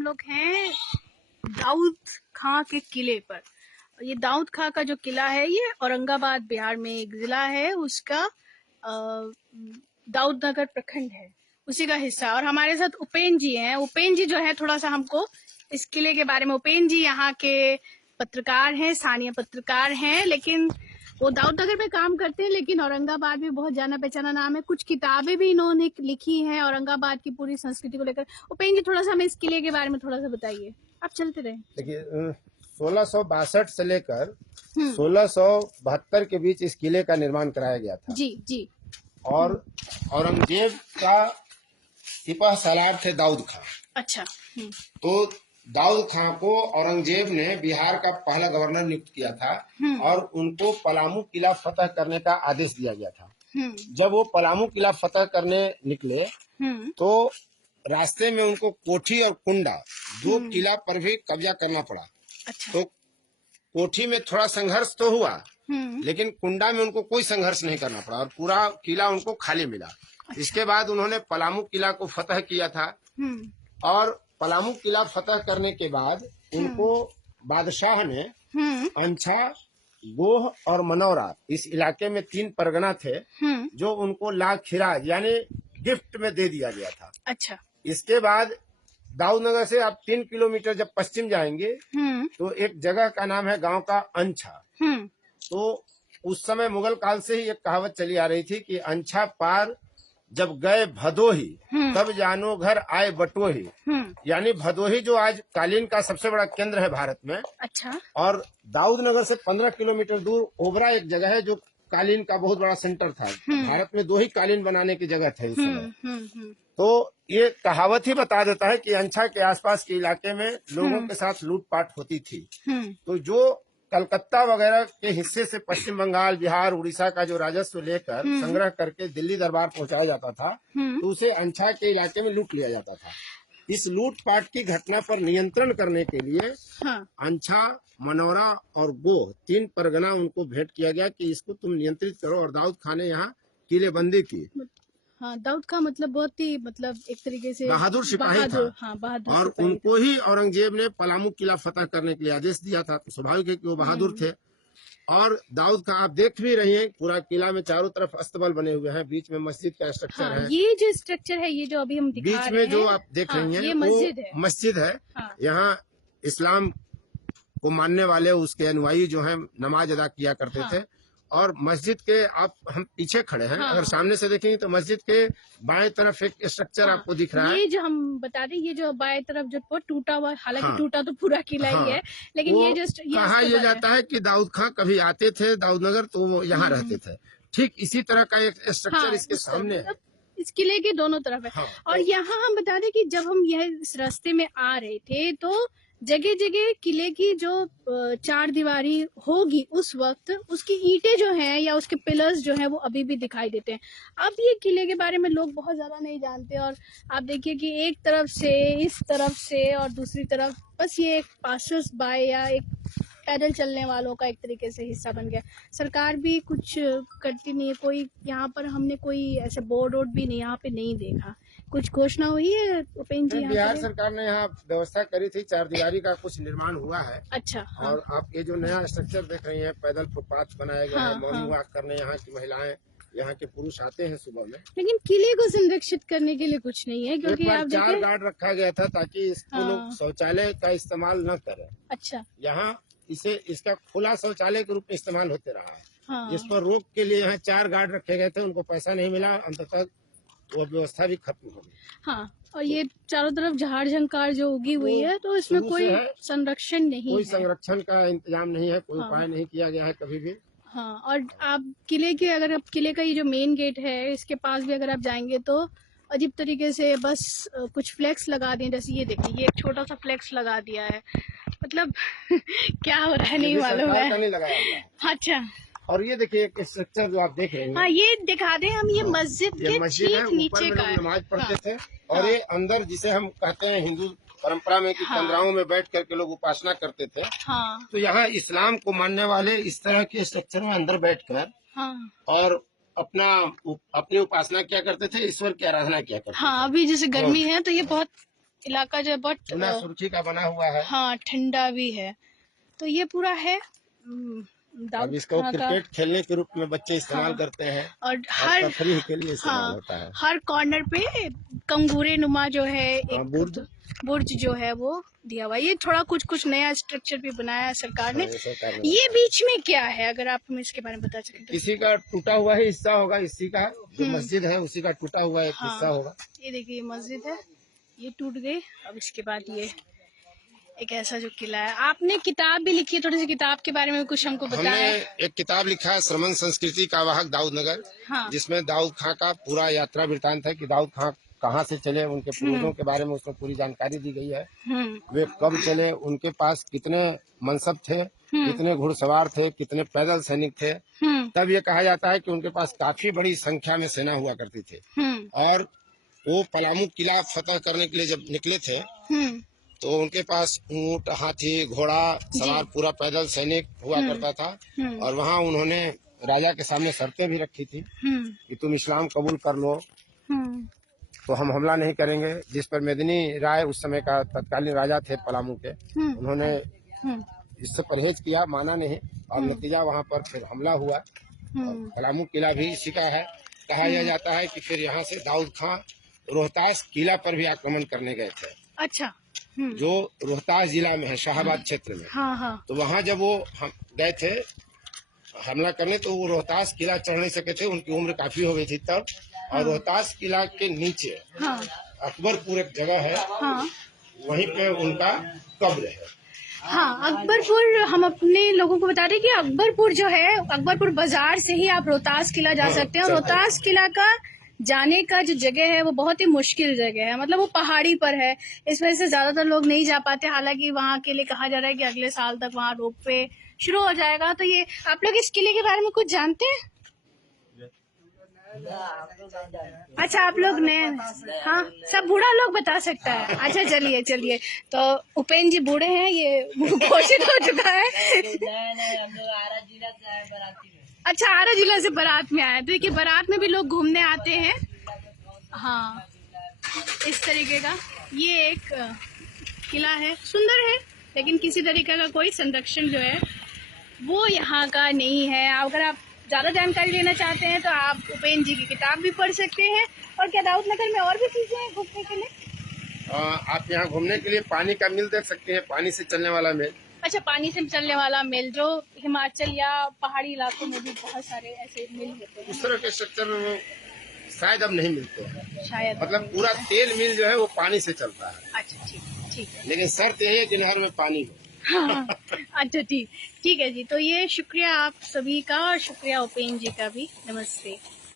हम लोग हैं दाऊद खां के किले पर। ये दाऊद खां का जो किला है ये औरंगाबाद बिहार में एक जिला है, उसका दाऊद नगर प्रखंड है, उसी का हिस्सा। और हमारे साथ उपेन जी हैं। उपेन जी जो है थोड़ा सा हमको इस किले के बारे में, उपेन जी यहाँ के पत्रकार हैं, स्थानीय पत्रकार हैं, लेकिन वो दाऊद नगर में काम करते हैं, लेकिन औरंगाबाद में बहुत जाना पहचाना नाम है। कुछ किताबें भी इन्होंने लिखी हैं औरंगाबाद की पूरी संस्कृति को लेकर। उपेन जी थोड़ा सा हमें इस किले के बारे में थोड़ा सा बताइए, आप चलते रहे। देखिए 1662 से लेकर 1672 के बीच इस किले का निर्माण कराया गया था। जी जी। और औरंगजेब का सिपह सालार थे दाऊद खां। अच्छा। तो दाऊद खां को औरंगजेब ने बिहार का पहला गवर्नर नियुक्त किया था और उनको पलामू किला फतह करने का आदेश दिया गया था। जब वो पलामू किला फतह करने निकले तो रास्ते में उनको कोठी और कुंडा दो किला पर भी कब्जा करना पड़ा। अच्छा। तो कोठी में थोड़ा संघर्ष तो हुआ, लेकिन कुंडा में उनको कोई संघर्ष नहीं करना पड़ा और पूरा किला उनको खाली मिला। अच्छा। इसके बाद उन्होंने पलामू किला को फतह किया था और पलामू किला फतह करने के बाद उनको बादशाह ने अंछा, गोह और मनौरा, इस इलाके में 3 परगना थे जो उनको लाख खिराज यानी गिफ्ट में दे दिया गया था। अच्छा। इसके बाद दाऊद नगर से आप 3 किलोमीटर जब पश्चिम जाएंगे तो एक जगह का नाम है गांव का अंछा। तो उस समय मुगल काल से ही एक कहावत चली आ रही थी कि अंछा पार जब गए भदोही तब जानो घर आए बटोही। यानी भदोही जो आज कालीन का सबसे बड़ा केंद्र है भारत में। अच्छा। और दाऊद नगर से 15 किलोमीटर दूर ओबरा एक जगह है जो कालीन का बहुत बड़ा सेंटर था। भारत में 2 ही कालीन बनाने की जगह थे उस समय। तो ये कहावत ही बता देता है कि अंछा के आसपास के इलाके में लोगों के साथ लूटपाट होती थी। तो जो कलकत्ता वगैरह के हिस्से से पश्चिम बंगाल, बिहार, उड़ीसा का जो राजस्व लेकर संग्रह करके दिल्ली दरबार पहुंचाया जाता था तो उसे अंछा के इलाके में लूट लिया जाता था। इस लूटपाट की घटना पर नियंत्रण करने के लिए अंछा, मनौरा और गोह 3 परगना उनको भेंट किया गया कि इसको तुम नियंत्रित करो। और दाऊद खां ने यहाँ किलेबंदी की। हाँ, दाऊद खां मतलब बहुत ही एक तरीके से बहादुर सिपाही था। हाँ, बहादुर और सिपाही उनको ही औरंगजेब ने पलामू किला फतह करने के लिए आदेश दिया था। तो स्वाभाविक है कि वो बहादुर थे। और दाऊद खां आप देख भी रही हैं, पूरा किला में चारों तरफ अस्तबल बने हुए हैं, बीच में मस्जिद का स्ट्रक्चर है। ये जो स्ट्रक्चर है, ये जो अभी हम दिखा बीच में जो आप देख रही हैं, वो मस्जिद है। यहाँ इस्लाम को मानने वाले उसके अनुयायी जो है नमाज अदा किया करते थे। और मस्जिद के हम पीछे खड़े हैं, अगर सामने से देखेंगे तो मस्जिद के बाएं तरफ एक स्ट्रक्चर आपको दिख रहा है। ये जो हम बता दें, ये जो बाएं तरफ जो टूटा हुआ, हालांकि टूटा तो पूरा किला ही है, लेकिन ये जो कहा यह जाता है कि दाऊद खां कभी आते थे दाऊद नगर तो वो यहाँ रहते थे। ठीक इसी तरह का एक स्ट्रक्चर इसके सामने है। इस किले के दोनों तरफ है। और यहाँ हम बता दें कि जब हम यह इस रास्ते में आ रहे थे तो जगह जगह किले की जो 4 दीवारी होगी उस वक्त, उसकी ईंटें जो हैं या उसके पिलर्स जो हैं वो अभी भी दिखाई देते हैं। अब ये किले के बारे में लोग बहुत ज्यादा नहीं जानते। और आप देखिए कि एक तरफ से, इस तरफ से और दूसरी तरफ बस ये एक पासर्स बाय या एक पैदल चलने वालों का एक तरीके से हिस्सा बन गया। सरकार भी कुछ करती नहीं है। कोई यहाँ पर हमने कोई ऐसे बोर्ड वोर्ड भी नहीं यहाँ पे नहीं देखा। कुछ घोषणा हुई है उपेन जी? बिहार सरकार ने यहाँ व्यवस्था करी थी, 4 दीवारी का कुछ निर्माण हुआ है। अच्छा। और आप ये जो नया स्ट्रक्चर देख रही हैं, पैदल फुटपाथ बनाया गया है। मॉर्निंग वॉक करने यहाँ की महिलाएं, यहाँ के पुरुष आते हैं सुबह में। लेकिन किले को संरक्षित करने के लिए कुछ नहीं है, क्योंकि आप 4 गार्ड रखा गया था ताकि इसको लोग शौचालय का इस्तेमाल न करें। अच्छा। यहाँ इसका खुला शौचालय के रूप में इस्तेमाल होते रहा है। इस पर रोक के लिए यहाँ 4 गार्ड रखे गए थे, उनको पैसा नहीं मिला, अंततः वो व्यवस्था भी खत्म हो गई। हाँ, और ये चारों तरफ झाड़ झंकार जो उगी हुई है, तो इसमें कोई संरक्षण नहीं है। कोई संरक्षण का इंतजाम नहीं है, कोई उपाय नहीं किया गया है कभी भी। हाँ, और आप किले के, अगर आप किले का ये जो मेन गेट है, इसके पास भी अगर आप जाएंगे तो अजीब तरीके से बस कुछ फ्लेक्स लगा दिए। जैसे ये देखिए, ये एक छोटा सा फ्लेक्स लगा दिया है। मतलब क्या हो रहा है नहीं मालूम है। अच्छा। और ये देखिए एक स्ट्रक्चर जो आप देख रहे हैं, हाँ, ये दिखा दें हम, ये मस्जिद के ठीक नीचे का है। नमाज पढ़ते थे। और ये अंदर जिसे हम कहते हैं हिंदू परंपरा में कि कमराओं में बैठ करके लोग उपासना करते थे। तो यहाँ इस्लाम को मानने वाले इस तरह के स्ट्रक्चर में अंदर बैठकर और अपनी उपासना क्या करते थे, ईश्वर की आराधना क्या करते थे। अभी जैसे गर्मी है तो ये बहुत इलाका जो बहुत चूना सुर्खी का बना हुआ है। हाँ, ठंडा भी है। तो ये पूरा है अब इसको क्रिकेट खेलने के रूप में बच्चे इस्तेमाल करते हैं और हर तफरीह के लिए इस्तेमाल होता है। हर कॉर्नर पे कंगूरे नुमा जो है एक बुर्ज जो है वो दिया हुआ है। ये थोड़ा कुछ नया स्ट्रक्चर भी बनाया है सरकार ने। ये बीच में क्या है, अगर आप हमें इसके बारे में बता सकें तो? किसी का टूटा हुआ ही हिस्सा होगा, इसी का जो मस्जिद है उसी का टूटा हुआ एक हिस्सा होगा। ये देखिए, ये मस्जिद है, ये टूट गई। अब इसके बाद ये एक ऐसा जो किला है। आपने किताब भी लिखी है, थोड़ी सी किताब के बारे में कुछ हमको बताएं। हमने एक किताब लिखा है, श्रमण संस्कृति का वाहक दाऊद नगर, जिसमें दाऊद खां का पूरा यात्रा वृतांत है कि दाऊद खां कहाँ से चले, उनके पूर्वजों के बारे में उसमें पूरी जानकारी दी गई है। वे कब चले, उनके पास कितने मनसब थे, कितने घुड़सवार थे, कितने पैदल सैनिक थे। तब ये कहा जाता है कि उनके पास काफी बड़ी संख्या में सेना हुआ करती थी। और वो पलामू किला फतह करने के लिए जब निकले थे तो उनके पास ऊंट, हाथी, घोड़ा सवार पूरा पैदल सैनिक हुआ करता था। और वहाँ उन्होंने राजा के सामने शर्तें भी रखी थी कि तुम इस्लाम कबूल कर लो तो हम हमला नहीं करेंगे। जिस पर मेदिनी राय उस समय का तत्कालीन राजा थे पलामू के, उन्होंने इससे परहेज किया, माना नहीं, और नतीजा वहाँ पर फिर हमला हुआ। पलामू किला भी इसी का है। कहा यह जाता है कि फिर यहाँ से दाऊद खां रोहतास किला पर भी आक्रमण करने गए थे। अच्छा। जो रोहतास जिला में है, शाहाबाद क्षेत्र में। तो वहाँ जब वो गए थे हमला करने, तो वो रोहतास किला चढ़ नहीं सके थे, उनकी उम्र काफी हो गई थी तब। और रोहतास किला के नीचे अकबरपुर एक जगह है, वहीं पे उनका कब्र है। अकबरपुर हम अपने लोगों को बता रहे कि अकबरपुर जो है, अकबरपुर बाजार से ही आप रोहतास किला जा सकते हैं। और रोहतास किला का जाने का जो जगह है वो बहुत ही मुश्किल जगह है, मतलब वो पहाड़ी पर है, इस वजह से ज्यादातर लोग नहीं जा पाते। हालांकि वहाँ के लिए कहा जा रहा है कि अगले साल तक वहाँ रोपवे शुरू हो जाएगा। तो ये आप लोग इस किले के बारे में कुछ जानते हैं? अच्छा, आप लोग नए? हाँ, सब बूढ़ा लोग बता सकता है। अच्छा, चलिए। तो उपेंद्र जी बूढ़े हैं, ये घोषित हो चुका है। अच्छा, आरा जिला से बारात में आए। तो देखिए, बारात में भी लोग घूमने आते हैं। हाँ, इस तरीके का ये एक किला है, सुंदर है, लेकिन किसी तरीके का कोई संरक्षण जो है वो यहाँ का नहीं है। अगर आप ज्यादा जानकारी लेना चाहते हैं तो आप उपेंद्र जी की किताब भी पढ़ सकते हैं। और क्या दाऊद नगर में और भी चीजें हैं घूमने के लिए? आप यहाँ घूमने के लिए पानी का मिल देख सकते हैं, पानी से चलने वाला मिल। अच्छा, पानी से चलने वाला मिल, जो हिमाचल या पहाड़ी इलाकों में भी बहुत सारे ऐसे मिल होते हैं। उस तरह के स्ट्रक्चर में शायद अब नहीं मिलते हैं, शायद। मतलब पूरा तेल मिल जो है वो पानी से चलता है। अच्छा, ठीक है। लेकिन शर्त यही है कि नहर में पानी हो। हाँ, अच्छा, ठीक है जी। तो ये शुक्रिया आप सभी का, और शुक्रिया उपेंद्र जी का भी। नमस्ते।